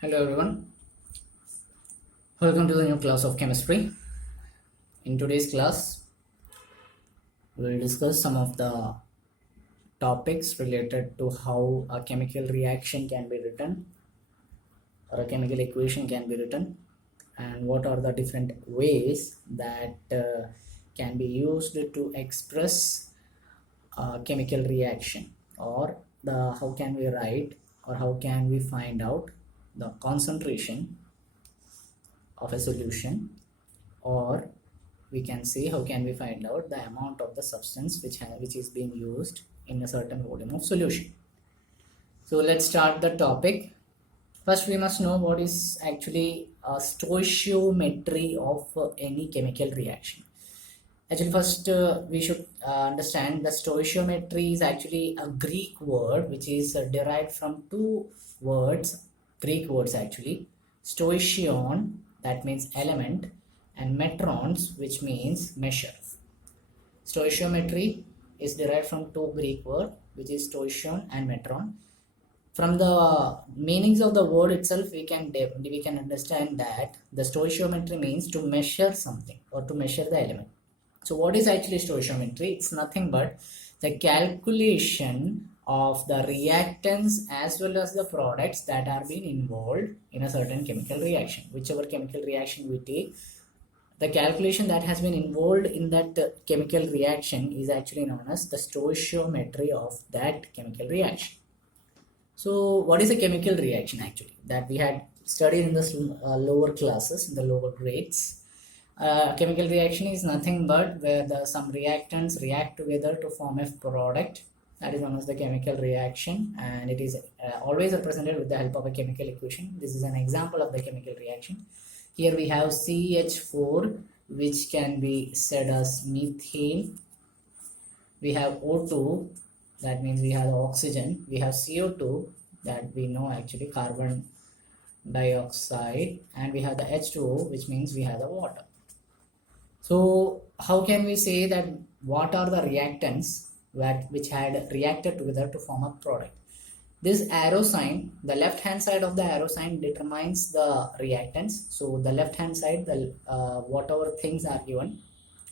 Hello everyone, welcome to the new class of chemistry. In today's class, we will discuss some of the topics related to how a chemical reaction can be written or a chemical equation can be written, and what are the different ways that can be used to express a chemical reaction, or the how can we write or how can we find out the concentration of a solution, or we can see how can we find out the amount of the substance which is being used in a certain volume of solution. So let's start the topic. First, we must know what is actually a stoichiometry of any chemical reaction. Actually, first we should understand the stoichiometry is actually a Greek word which is derived from two words, Greek words actually. Stoichion, that means element, and metrons, which means measure. Stoichiometry is derived from two Greek words, which is stoichion and metron. From the meanings of the word itself, we can understand that the stoichiometry means to measure something or to measure the element. So what is actually stoichiometry? It's nothing but the calculation of the reactants as well as the products that are being involved in a certain chemical reaction. Whichever chemical reaction we take, the calculation that has been involved in that chemical reaction is actually known as the stoichiometry of that chemical reaction. So what is a chemical reaction actually? That we had studied in the lower classes, in the lower grades. Chemical reaction is nothing but where some reactants react together to form a product, that is known as the chemical reaction, and it is always represented with the help of a chemical equation. This is an example of the chemical reaction. Here we have CH4, which can be said as methane. We have O2, that means we have oxygen. We have CO2, that we know actually carbon dioxide, and we have the H2O, which means we have the water. So how can we say that what are the reactants which had reacted together to form a product? This arrow sign, the left hand side of the arrow sign determines the reactants. So the left hand side, the whatever things are given,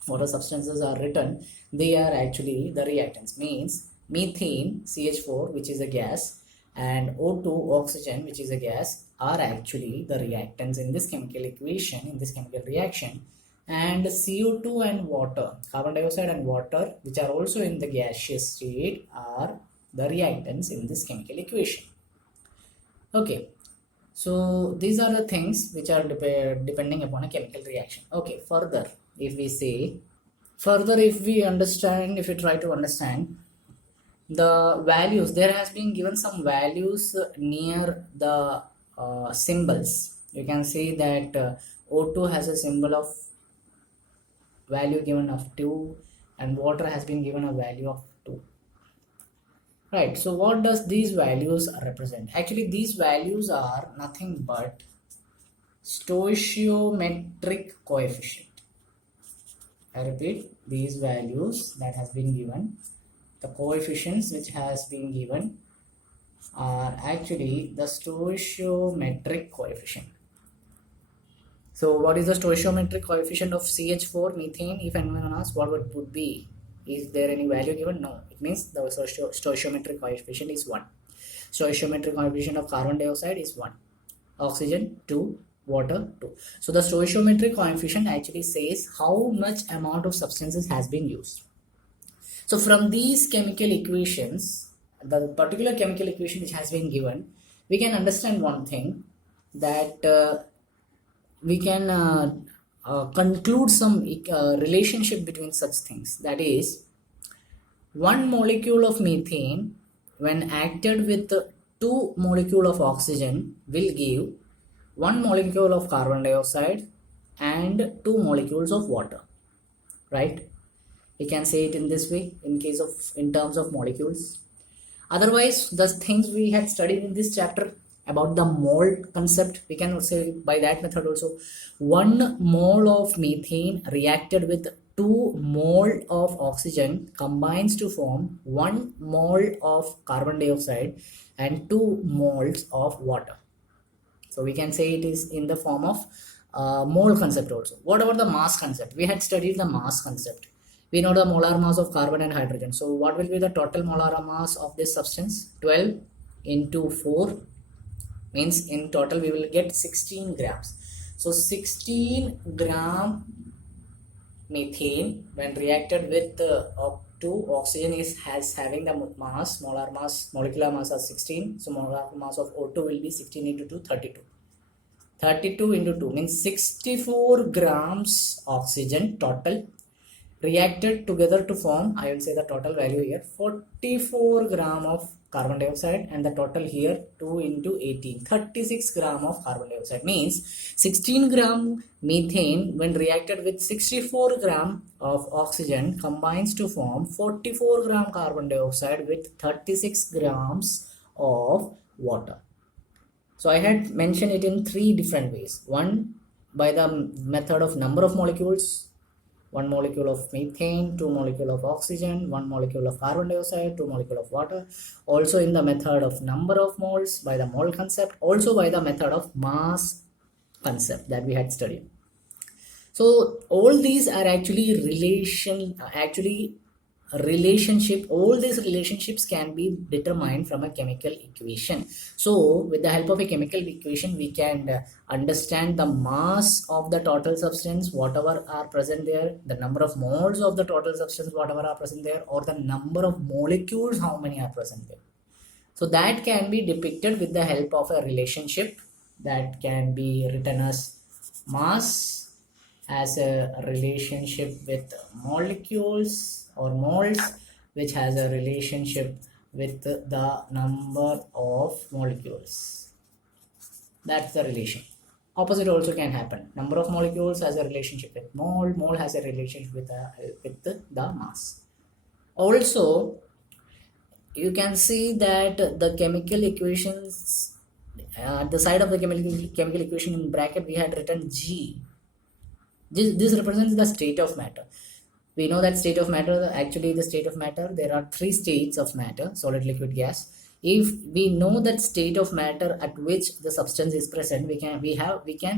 whatever substances are written, they are actually the reactants. Means methane, CH4, which is a gas, and O2, oxygen, which is a gas, are actually the reactants in this chemical equation, in this chemical reaction. And CO2 and water, carbon dioxide and water, which are also in the gaseous state, are the reactants in this chemical equation. Okay, so these are the things which are depending upon a chemical reaction. Okay, further if we understand, if we try to understand the values, there has been given some values near the symbols. You can see that O2 has a symbol of value given of 2, and water has been given a value of 2. Right, so what does these values represent? Actually, these values are nothing but stoichiometric coefficient. I repeat, these values that has been given, the coefficients which has been given, are actually the stoichiometric coefficient. So what is the stoichiometric coefficient of CH4, methane? If anyone asks, what would be? Is there any value given? No. It means the stoichiometric coefficient is 1. Stoichiometric coefficient of carbon dioxide is 1. Oxygen 2. Water 2. So the stoichiometric coefficient actually says how much amount of substances has been used. So from these chemical equations, the particular chemical equation which has been given, we can understand one thing, that we can conclude some relationship between such things. That is, one molecule of methane when acted with 2 molecule of oxygen will give 1 molecule of carbon dioxide and 2 molecules of water, right? We can say it in this way in terms of molecules. Otherwise, the things we had studied in this chapter about the mole concept, we can say by that method also, 1 mole of methane reacted with 2 mole of oxygen combines to form 1 mole of carbon dioxide and 2 moles of water. So we can say it is in the form of mole concept also. What about the mass concept? We had studied the mass concept. We know the molar mass of carbon and hydrogen. So what will be the total molar mass of this substance? 12 into 4 means in total we will get 16 grams. So 16 gram methane when reacted with to oxygen is having the mass, molar mass, molecular mass of 16. So molar mass of O2 will be 16 into 2, 32. 32 into 2 means 64 grams oxygen total reacted together to form, I will say the total value here, 44 gram of carbon dioxide, and the total here 2 into 18, 36 gram of carbon dioxide. Means 16 gram methane when reacted with 64 gram of oxygen combines to form 44 gram carbon dioxide with 36 grams of water. So I had mentioned it in 3 different ways. One, by the method of number of molecules, 1 molecule of methane, 2 molecule of oxygen, 1 molecule of carbon dioxide, 2 molecule of water. Also in the method of number of moles by the mole concept. Also by the method of mass concept that we had studied. So all these are actually relationship. All these relationships can be determined from a chemical equation. So with the help of a chemical equation we can understand the mass of the total substance whatever are present there, the number of moles of the total substance whatever are present there, or the number of molecules how many are present there. So that can be depicted with the help of a relationship that can be written as mass as a relationship with molecules or moles, which has a relationship with the number of molecules. That's the relation. Opposite also can happen. Number of molecules has a relationship with mole, mole has a relationship with the mass. Also, you can see that the chemical equations, at the side of the chemical equation in bracket we had written G. This represents the state of matter. We know that state of matter, actually the state of matter, there are 3 states of matter: solid, liquid, gas. If we know that state of matter at which the substance is present, we can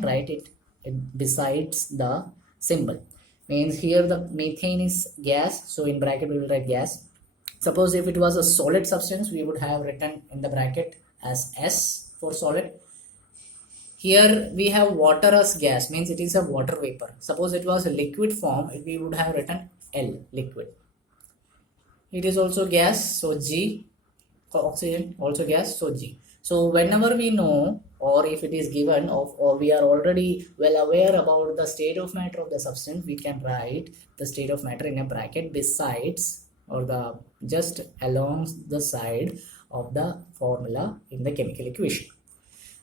write it besides the symbol. Means here the methane is gas, so in bracket we will write gas. Suppose if it was a solid substance, we would have written in the bracket as S for solid. Here we have water as gas, means it is a water vapor. Suppose it was a liquid form, we would have written L, liquid. It is also gas, so G. Oxygen also gas, so G. So whenever we know, or if it is given or we are already well aware about the state of matter of the substance, we can write the state of matter in a bracket besides or the just along the side of the formula in the chemical equation.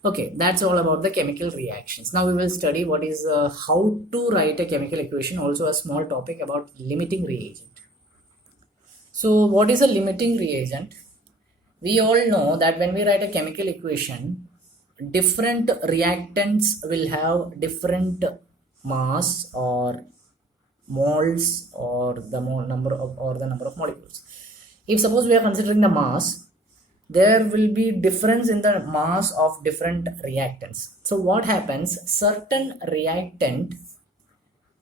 Okay, that's all about the chemical reactions. Now we will study what is how to write a chemical equation, also a small topic about limiting reagent. So what is a limiting reagent? We all know that when we write a chemical equation, different reactants will have different mass or moles or the number of molecules. If suppose we are considering the mass, there will be difference in the mass of different reactants. So what happens, certain reactant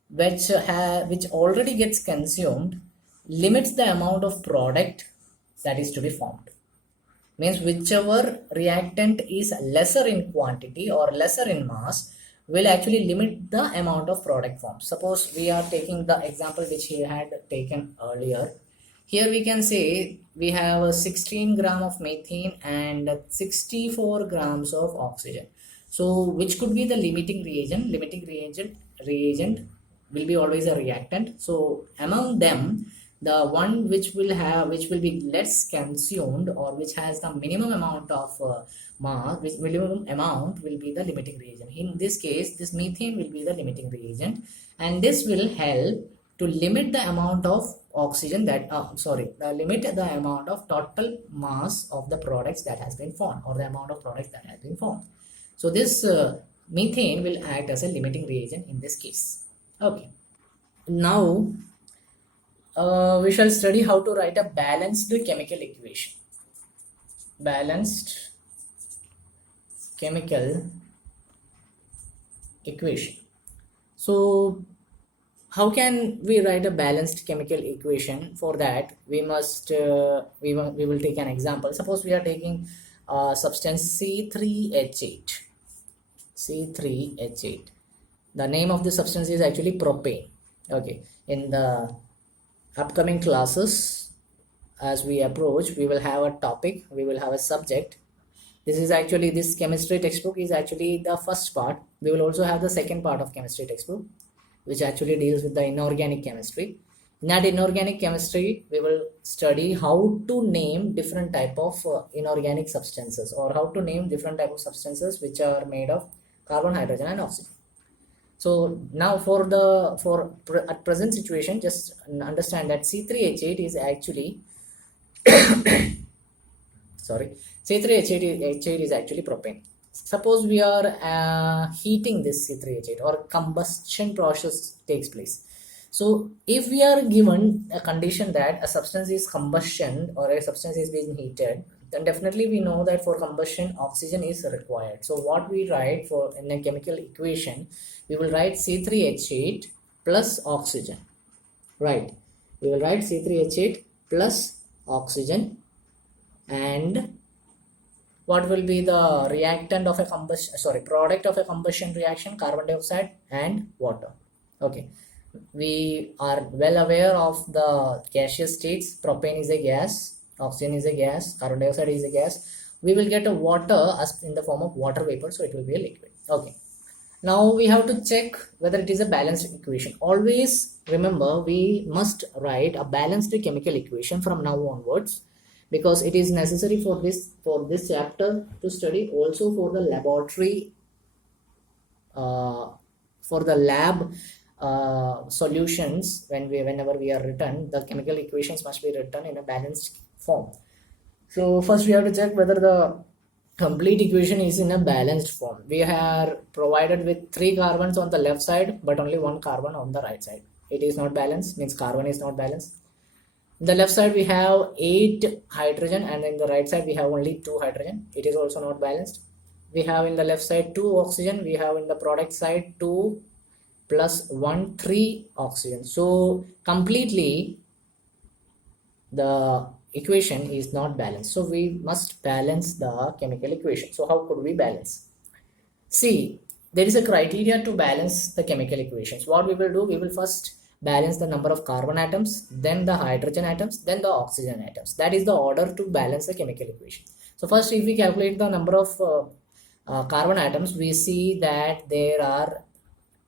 which already gets consumed limits the amount of product that is to be formed. Means whichever reactant is lesser in quantity or lesser in mass will actually limit the amount of product formed. Suppose we are taking the example which he had taken earlier. Here we can say we have 16 gram of methane and 64 grams of oxygen. So which could be the limiting reagent? Limiting reagent will be always a reactant. So among them, the one which will be less consumed or which has the minimum amount of mass, which minimum amount will be the limiting reagent. In this case, this methane will be the limiting reagent, and this will help to limit the amount of oxygen that limit the amount of total mass of the products that has been formed or the amount of products that has been formed. So this methane will act as a limiting reagent in this case. Okay, now we shall study how to write a balanced chemical equation. Balanced chemical equation. So how can we write a balanced chemical equation? For that, we must we will take an example. Suppose we are taking substance C3H8. C3H8. The name of the substance is actually propane. Okay. In the upcoming classes, as we approach, we will have a topic, we will have a subject. This chemistry textbook is actually the first part. We will also have the second part of chemistry textbook, which actually deals with the inorganic chemistry. In that inorganic chemistry, we will study how to name different type of inorganic substances, or how to name different type of substances which are made of carbon, hydrogen and oxygen. So now at present situation, just understand that C3H8 is actually C3H8 is actually propane. Suppose we are heating this C3H8, or combustion process takes place. So if we are given a condition that a substance is combustion, or a substance is being heated, then definitely we know that for combustion oxygen is required. So what we write for in a chemical equation, we will write C3H8 plus oxygen. Right, we will write C3H8 plus oxygen, and what will be the reactant of a product of a combustion reaction? Carbon dioxide and water. Okay, we are well aware of the gaseous states. Propane is a gas, oxygen is a gas, carbon dioxide is a gas. We will get a water as in the form of water vapor, so it will be a liquid. Okay, now we have to check whether it is a balanced equation. Always remember, we must write a balanced chemical equation from now onwards, because it is necessary for this chapter to study, also for the laboratory, for the lab solutions. Whenever we are written, the chemical equations must be written in a balanced form. So first we have to check whether the complete equation is in a balanced form. We are provided with 3 carbons on the left side, but only 1 carbon on the right side. It is not balanced, means carbon is not balanced. In the left side we have 8 hydrogen, and in the right side we have only 2 hydrogen. It is also not balanced. We have in the left side 2 oxygen, we have in the product side 2 plus 1 3 oxygen. So completely the equation is not balanced. So we must balance the chemical equation. So how could we balance? See, there is a criteria to balance the chemical equations. What we will do, we will first balance the number of carbon atoms, then the hydrogen atoms, then the oxygen atoms. That is the order to balance the chemical equation. So first, if we calculate the number of carbon atoms, we see that there are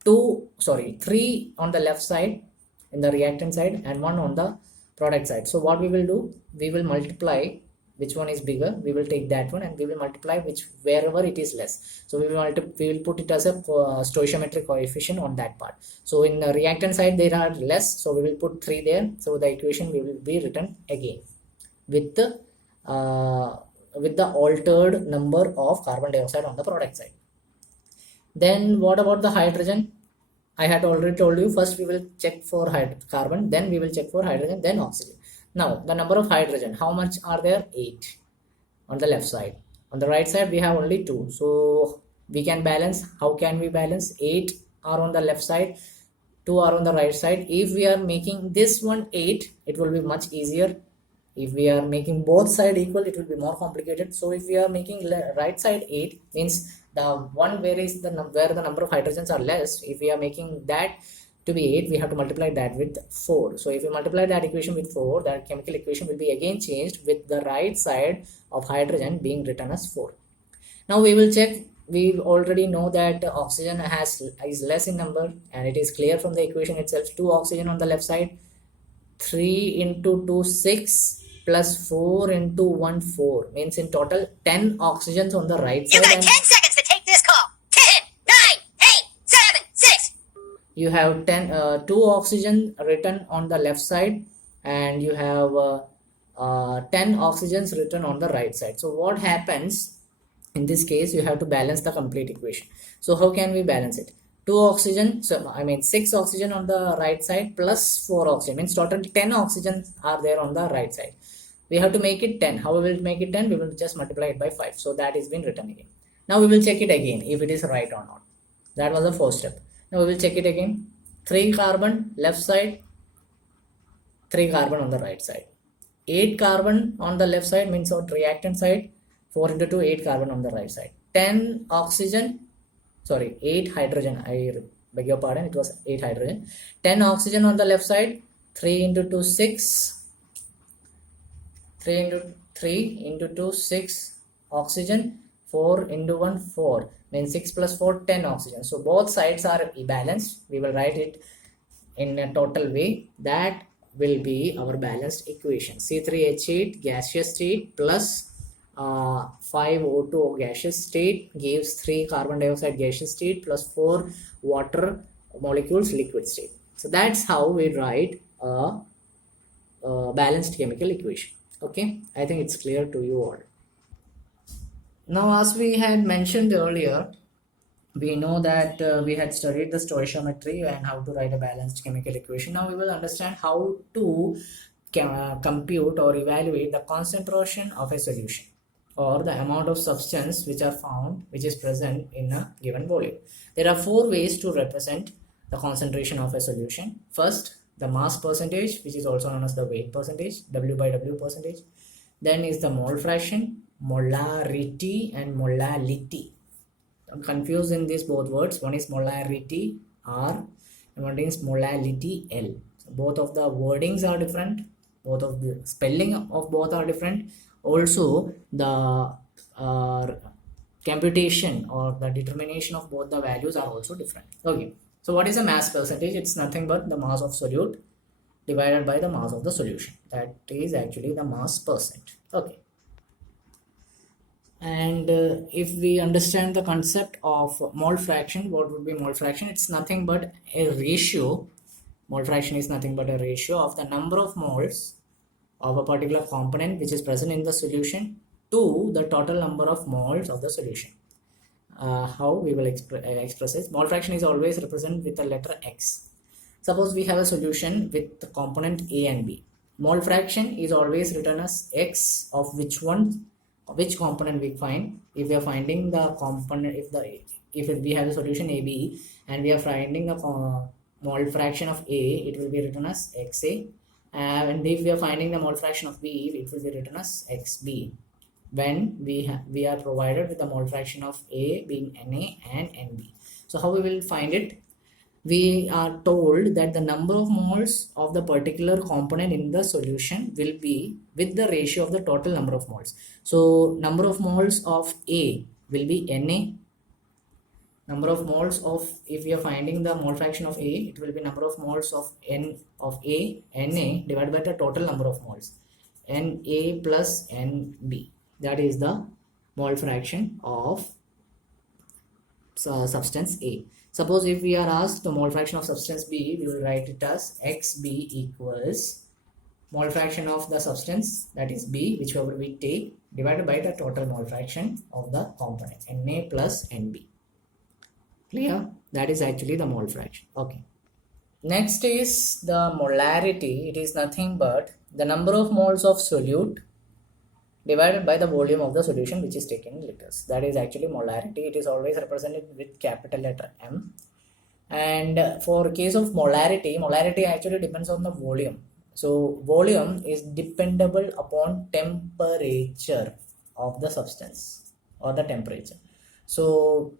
3 on the left side in the reactant side, and 1 on the product side. So what we will do, we will multiply which one is bigger, we will take that one, and we will multiply wherever it is less. So we will put it as a stoichiometric coefficient on that part. So in the reactant side there are less, so we will put 3 there. So the equation will be written again with the altered number of carbon dioxide on the product side. Then what about the hydrogen? I had already told you, first we will check for carbon, then we will check for hydrogen, then oxygen. Now the number of hydrogen, how much are there? 8 on the left side. On the right side we have only 2. So we can balance. How can we balance? 8 are on the left side, 2 are on the right side. If we are making this one 8, it will be much easier. If we are making both side equal, it will be more complicated. So if we are making right side 8, means the one where the number of hydrogens are less, if we are making that to be 8, we have to multiply that with 4. So if we multiply that equation with 4, that chemical equation will be again changed with the right side of hydrogen being written as 4. Now we will check. We already know that oxygen is less in number, and it is clear from the equation itself. 2 oxygen on the left side, 3 into 2 6 plus 4 into 1 4, means in total 10 oxygens on the right side. You got 10 seconds to take this call. 10, 9, 8, 7, 6. You have 2 oxygen written on the left side, and you have 10 oxygens written on the right side. So what happens in this case? You have to balance the complete equation. So how can we balance it? 2 oxygen, 6 oxygen on the right side plus 4 oxygen, means total 10 oxygens are there on the right side. We have to make it 10. How we will make it 10? We will just multiply it by 5. So that is been written again. Now we will check it again if it is right or not. That was the first step. Now we will check it again. 3 carbon left side, 3 carbon on the right side. 8 carbon on the left side means our reactant side. 4 into 2, 8 carbon on the right side. 10 oxygen, sorry, 8 hydrogen. I beg your pardon, it was 8 hydrogen. 10 oxygen on the left side. 3 into 2, 6. 3 into 3 into 2, 6 oxygen. 4 into 1, 4. Means 6 plus 4, 10 oxygen. So both sides are balanced. We will write it in a total way. That will be our balanced equation. C3H8 gaseous state plus 5O2 gaseous state gives 3 carbon dioxide gaseous state plus 4 water molecules liquid state. So that's how we write a balanced chemical equation. Okay, I think it's clear to you all. Now, as we had mentioned earlier, we know that we had studied the stoichiometry and how to write a balanced chemical equation. Now we will understand how to compute or evaluate the concentration of a solution or the amount of substance which are found, which is present in a given volume. There are 4 ways to represent the concentration of a solution. First, the mass percentage, which is also known as the weight percentage, W by W percentage. Then is the mole fraction, molarity and molality. I'm confused in these both words. One is molarity R and one is molality L. So both of the wordings are different. Both of the spelling of both are different. Also, the computation or the determination of both the values are also different. Okay. So what is a mass percentage? It's nothing but the mass of solute divided by the mass of the solution. That is actually the mass percent. Okay. And if we understand the concept of mole fraction, what would be mole fraction? It's nothing but a ratio. Mole fraction is nothing but a ratio of the number of moles of a particular component which is present in the solution to the total number of moles of the solution. How we will express it? Mole fraction is always represented with the letter X. Suppose we have a solution with the component A and B. Mole fraction is always written as X of which component we find. If we are finding the component, if we have a solution AB and we are finding the mole fraction of A, it will be written as XA. And if we are finding the mole fraction of B, it will be written as XB. When we are provided with the mole fraction of A being Na and Nb. So how we will find it? We are told that the number of moles of the particular component in the solution will be with the ratio of the total number of moles. So number of moles of A will be Na. Number of moles of, if we are finding the mole fraction of A, it will be number of moles of N of A, Na divided by the total number of moles, Na plus Nb. That is the mole fraction of substance A. Suppose if we are asked the mole fraction of substance B, we will write it as Xb equals mole fraction of the substance, that is B, whichever we take, divided by the total mole fraction of the component, Na plus Nb. Clear? That is actually the mole fraction. Okay. Next is the molarity. It is nothing but the number of moles of solute divided by the volume of the solution, which is taken in liters. That is actually molarity. It is always represented with capital letter M. And for case of molarity actually depends on the volume. So volume is dependable upon temperature of the substance or the temperature. So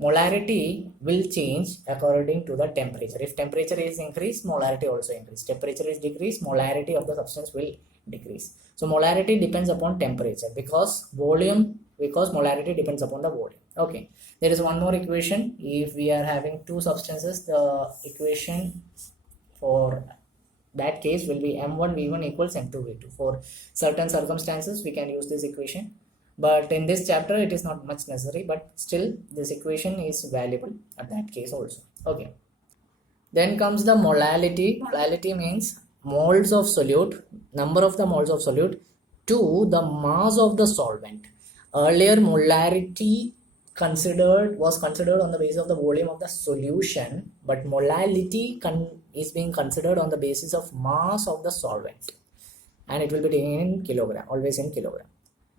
molarity will change according to the temperature. If temperature is increased, molarity also increase. Temperature is decreased, molarity of the substance will decrease. So molarity depends upon temperature because molarity depends upon the volume. Okay. There is one more equation. If we are having two substances, the equation for that case will be M1V1 equals M2V2. For certain circumstances, we can use this equation. But in this chapter, it is not much necessary, but still this equation is valuable at that case also. Okay. Then comes the molality. Molality means moles of solute, number of the moles of solute to the mass of the solvent. Earlier, molarity was considered on the basis of the volume of the solution, but molality is being considered on the basis of mass of the solvent, and it will be taken in kilogram, always in kilogram.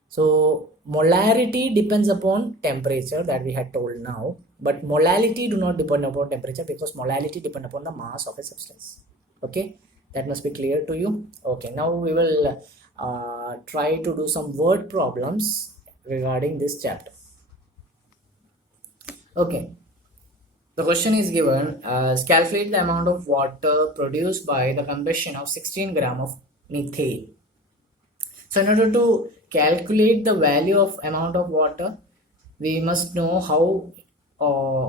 So molarity depends upon temperature, that we had told now, but molality do not depend upon temperature, because molality depend upon the mass of a substance. Okay, that must be clear to you. Okay, now we will try to do some word problems regarding this chapter. Okay, the question is given as calculate the amount of water produced by the combustion of 16 gram of methane. So in order to calculate the value of amount of water, we must know how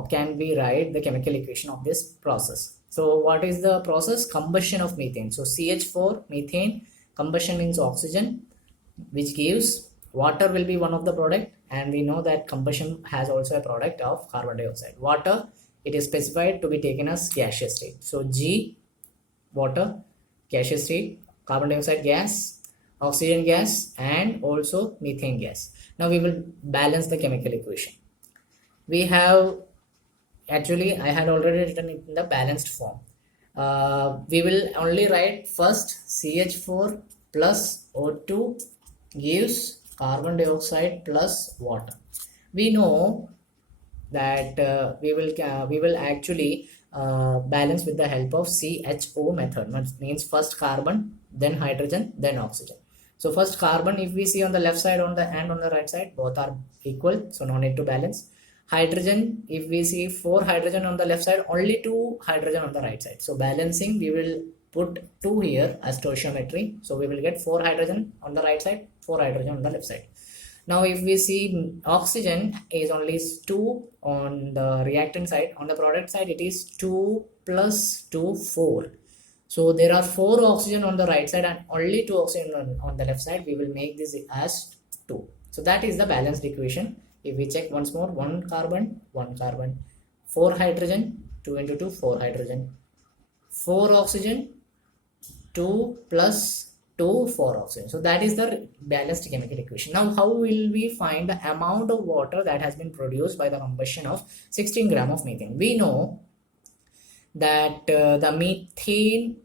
can we write the chemical equation of this process. So what is the process? Combustion of methane. So CH4, methane, combustion means oxygen, which gives water will be one of the product, and we know that combustion has also a product of carbon dioxide. Water, it is specified to be taken as gaseous state. So G, water, gaseous state, carbon dioxide gas, oxygen gas, and also methane gas. Now we will balance the chemical equation. We have, actually I had already written it in the balanced form. We will only write first CH4 plus O2 gives carbon dioxide plus water. We know that we will actually balance with the help of CHO method, which means first carbon, then hydrogen, then oxygen. So first carbon, if we see on the left side on the right side, both are equal, so no need to balance. Hydrogen, if we see 4 hydrogen on the left side, only 2 hydrogen on the right side. So balancing, we will put 2 here as stoichiometry. So we will get 4 hydrogen on the right side, 4 hydrogen on the left side. Now if we see oxygen is only 2 on the reactant side, on the product side it is 2 plus 2, 4. So there are 4 oxygen on the right side and only 2 oxygen on the left side. We will make this as 2. So that is the balanced equation. If we check once more, 1 carbon, 4 hydrogen, 2 into 2, 4 hydrogen, 4 oxygen, 2 plus 2, 4 oxygen. So that is the balanced chemical equation. Now how will we find the amount of water that has been produced by the combustion of 16 gram of methane? We know that the methane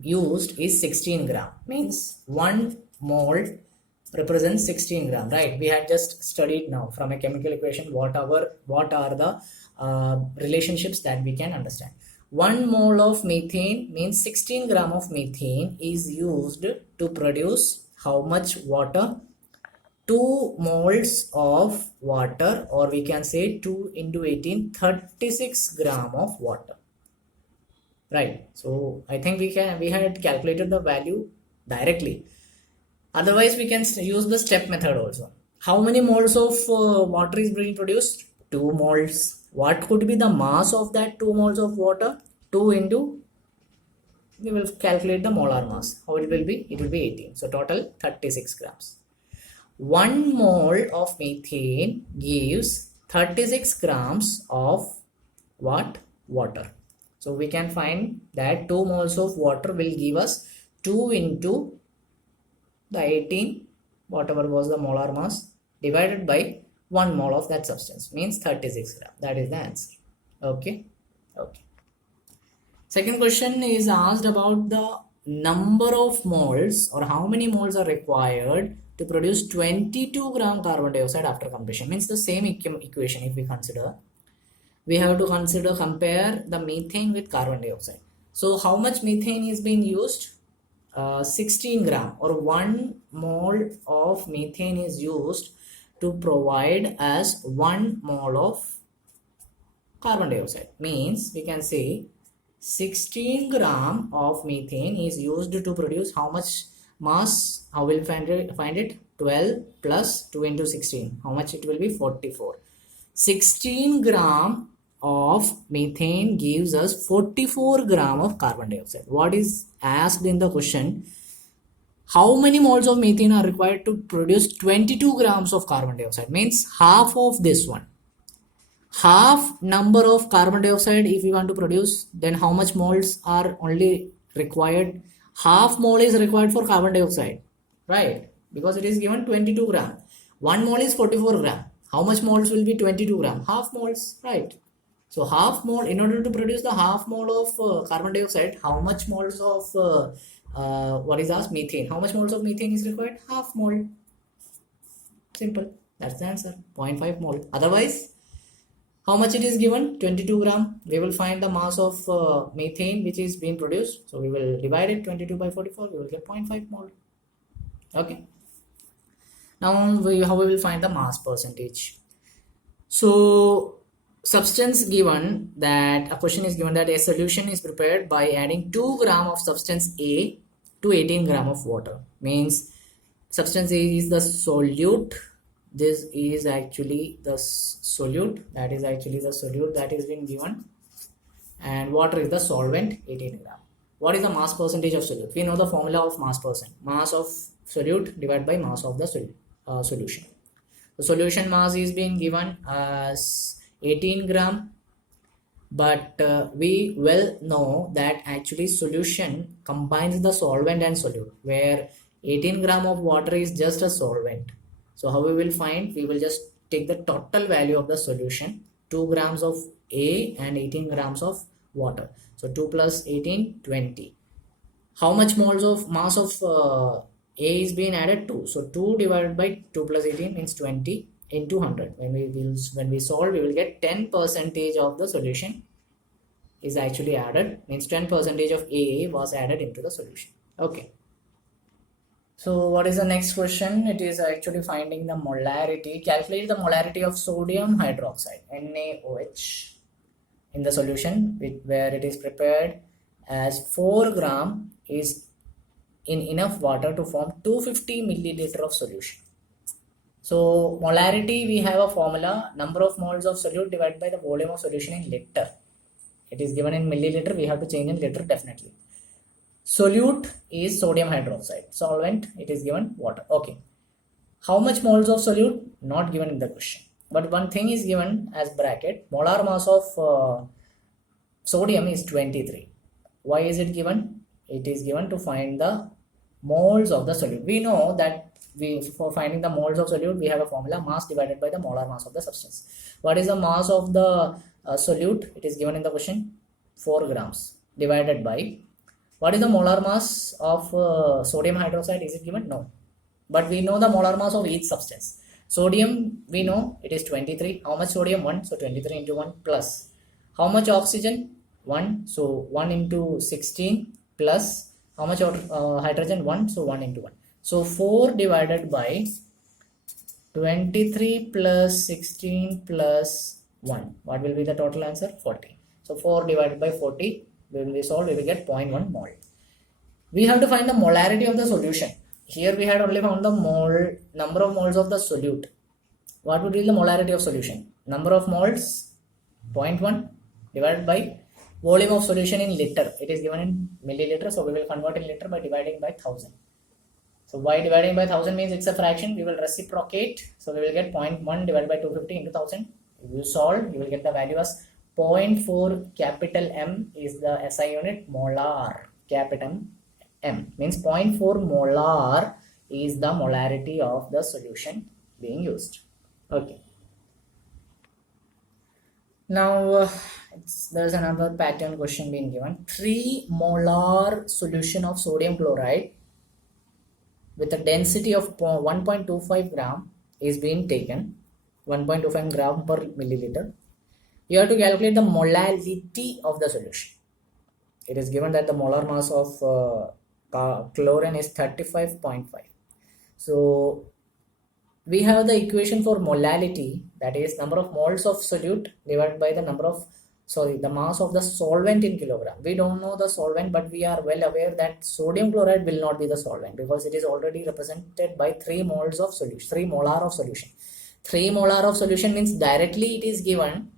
used is 16 gram, means 1 mole represents 16 gram, right? We had just studied now from a chemical equation what are the relationships that we can understand. 1 mole of methane means 16 gram of methane is used to produce how much water? 2 moles of water, or we can say 2 into 18, 36 gram of water, right? So I think we had calculated the value directly. Otherwise we can use the step method also. How many moles of water is being produced? 2 moles. What could be the mass of that 2 moles of water? 2 into, we will calculate the molar mass. How it will be? It will be 18. So total 36 grams. 1 mole of methane gives 36 grams of what? Water. So we can find that 2 moles of water will give us 2 into the 18, whatever was the molar mass, divided by 1 mole of that substance, means 36 gram. That is the answer. Okay. Second question is asked about the number of moles, or how many moles are required to produce 22 gram carbon dioxide after combustion. Means the same equation if we consider. We have to compare the methane with carbon dioxide. So how much methane is being used? 16 gram, or 1 mole of methane is used to provide as 1 mole of carbon dioxide. Means we can say 16 gram of methane is used to produce how much mass? How will find it? 12 plus 2 into 16. How much it will be? 44. 16 gram of methane gives us 44 gram of carbon dioxide. What is asked in the question? How many moles of methane are required to produce 22 grams of carbon dioxide? Means half of this one. Half number of carbon dioxide if we want to produce, then how much moles are only required? Half mole is required for carbon dioxide, right? Because it is given 22 gram. 1 mole is 44 gram. How much moles will be 22 gram? Half moles, right? So half mole, in order to produce the half mole of carbon dioxide, how much moles of what is asked? Methane. How much moles of methane is required? Half mole. Simple. That's the answer. 0.5 mole. Otherwise, how much it is given? 22 gram. We will find the mass of methane which is being produced. So we will divide it 22 by 44. We will get 0.5 mole. Okay. Now how we will find the mass percentage. So substance given that a question is given that a solution is prepared by adding 2 gram of substance A to 18 gram of water. Means substance A is the solute. This is actually the solute. That is actually the solute that is being given. And water is the solvent, 18 gram. What is the mass percentage of solute? We know the formula of mass percent. Mass of solute divided by mass of the solution. The solution mass is being given as 18 gram. But we well know that actually solution combines the solvent and solute, where 18 gram of water is just a solvent. So how we will find? We will just take the total value of the solution, 2 grams of A and 18 grams of water. So 2 plus 18, 20. How much moles of mass of A is being added? 2. So 2 divided by 2 plus 18 means 20 into 100. When we solve, we will get 10% of the solution is actually added. Means 10% of A was added into the solution. Okay. So what is the next question? It is actually finding the molarity. Calculate the molarity of sodium hydroxide, NaOH, in the solution where it is prepared as 4 gram is in enough water to form 250 milliliter of solution. So molarity, we have a formula, number of moles of solute divided by the volume of solution in liter. It is given in milliliter, we have to change in liter definitely. Solute is sodium hydroxide. Solvent, it is given water. Okay. How much moles of solute? Not given in the question. But one thing is given as bracket. Molar mass of sodium is 23. Why is it given? It is given to find the moles of the solute. We know that for finding the moles of solute, we have a formula, mass divided by the molar mass of the substance. What is the mass of the solute? It is given in the question, 4 grams divided by. What is the molar mass of sodium hydroxide? Is it given? No. But we know the molar mass of each substance. Sodium, we know it is 23. How much sodium? 1. So 23 into 1 plus. How much oxygen? 1. So 1 into 16 plus. How much hydrogen? 1. So 1 into 1. So 4 divided by 23 plus 16 plus 1. What will be the total answer? 40. So 4 divided by 40. When we solve, we will get 0.1 mole. We have to find the molarity of the solution. Here we had only found the number of moles of the solute. What would be the molarity of solution? Number of moles, 0.1 divided by volume of solution in liter. It is given in milliliter, so we will convert in liter by dividing by 1000. So by dividing by 1000 means it's a fraction. We will reciprocate. So we will get 0.1 divided by 250 into 1000. If you solve, you will get the value as 0.4 capital M is the SI unit, molar. Capital M means 0.4 molar is the molarity of the solution being used. Okay. Now there's another pattern question being given. 3 molar solution of sodium chloride with a density of 1.25 gram is being taken. 1.25 gram per milliliter. You have to calculate the molality of the solution. It is given that the molar mass of chlorine is 35.5. So we have the equation for molality, that is number of moles of solute divided by the the mass of the solvent in kilogram. We don't know the solvent, but we are well aware that sodium chloride will not be the solvent because it is already represented by 3 moles of solution, 3 molar of solution. 3 molar of solution means directly it is given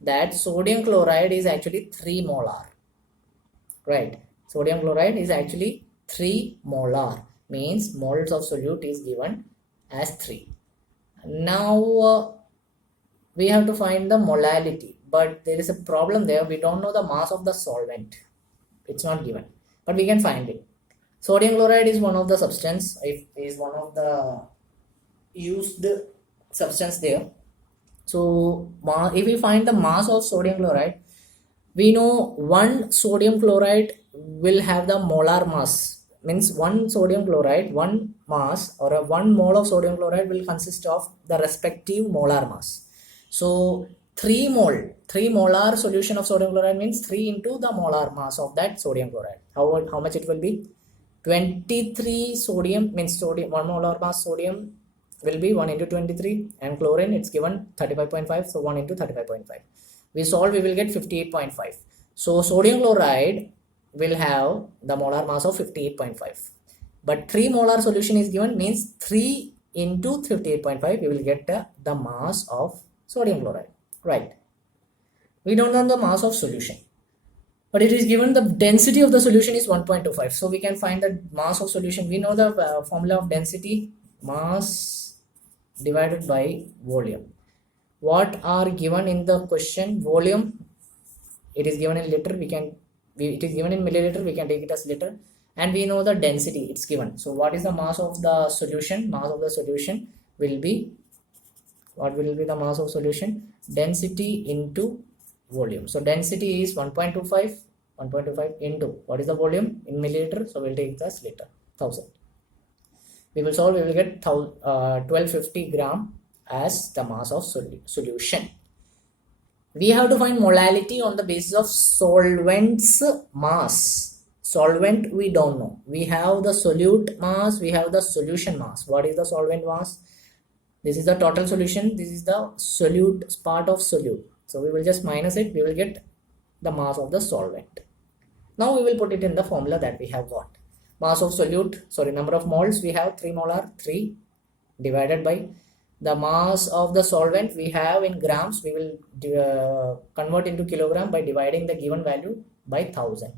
that sodium chloride is actually 3 molar. Right. Sodium chloride is actually 3 molar. Means moles of solute is given as 3. Now we have to find the molality. But there is a problem there. We don't know the mass of the solvent. It's not given. But we can find it. Sodium chloride is one of the substance. It is one of the used substance there. So if we find the mass of sodium chloride, we know 1 sodium chloride will have the molar mass. means one sodium chloride, one mass or a 1 mole of sodium chloride will consist of the respective molar mass. So 3 molar solution of sodium chloride means 3 into the molar mass of that sodium chloride. How much it will be? 23 sodium means 1 molar mass sodium will be 1 into 23, and chlorine it's given 35.5, so 1 into 35.5. We solve, we will get 58.5. So sodium chloride will have the molar mass of 58.5, but 3 molar solution is given, means 3 into 58.5 we will get the mass of sodium chloride, right? We don't know the mass of solution, but it is given the density of the solution is 1.25, so we can find the mass of solution. We know the formula of density, mass divided by volume. What are given in the question? Volume, it is given in liter, it is given in milliliter, we can take it as liter, and we know the density, it's given. So what is the mass of the solution? Mass of the solution will be, what will be the mass of solution? Density into volume. So density is 1.25 into, what is the volume in milliliter? So we'll take it as liter, 1000. We will solve, we will get 1250 gram as the mass of solution. We have to find molality on the basis of solvent's mass. Solvent we don't know. We have the solute mass, we have the solution mass. What is the solvent mass? This is the total solution, this is the solute, part of solute. So we will just minus it, we will get the mass of the solvent. Now we will put it in the formula that we have got. Mass of solute, number of moles we have 3 molar, 3 divided by the mass of the solvent we have in grams, we will convert into kilogram by dividing the given value by 1000.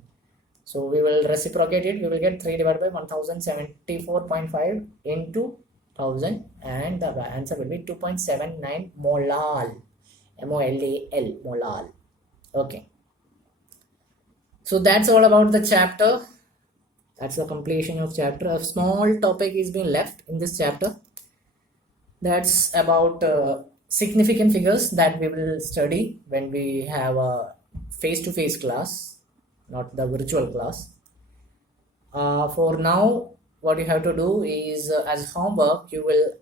So we will reciprocate it, we will get 3 divided by 1074.5 into 1000, and the answer will be 2.79 molal, M-O-L-A-L, molal. Okay. So that's all about the chapter. That's the completion of chapter. A small topic is being left in this chapter. That's about significant figures that we will study when we have a face-to-face class, not the virtual class. For now, what you have to do is, as homework, you will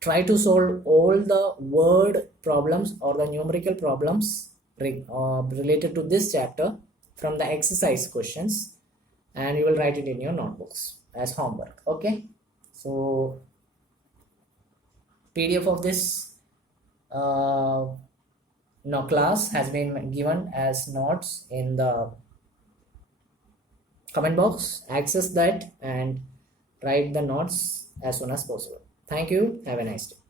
try to solve all the word problems or the numerical problems related to this chapter from the exercise questions, and you will write it in your notebooks as homework. Okay, so PDF of this class has been given as notes in the comment box. Access that and write the notes as soon as possible. Thank you. Have a nice day.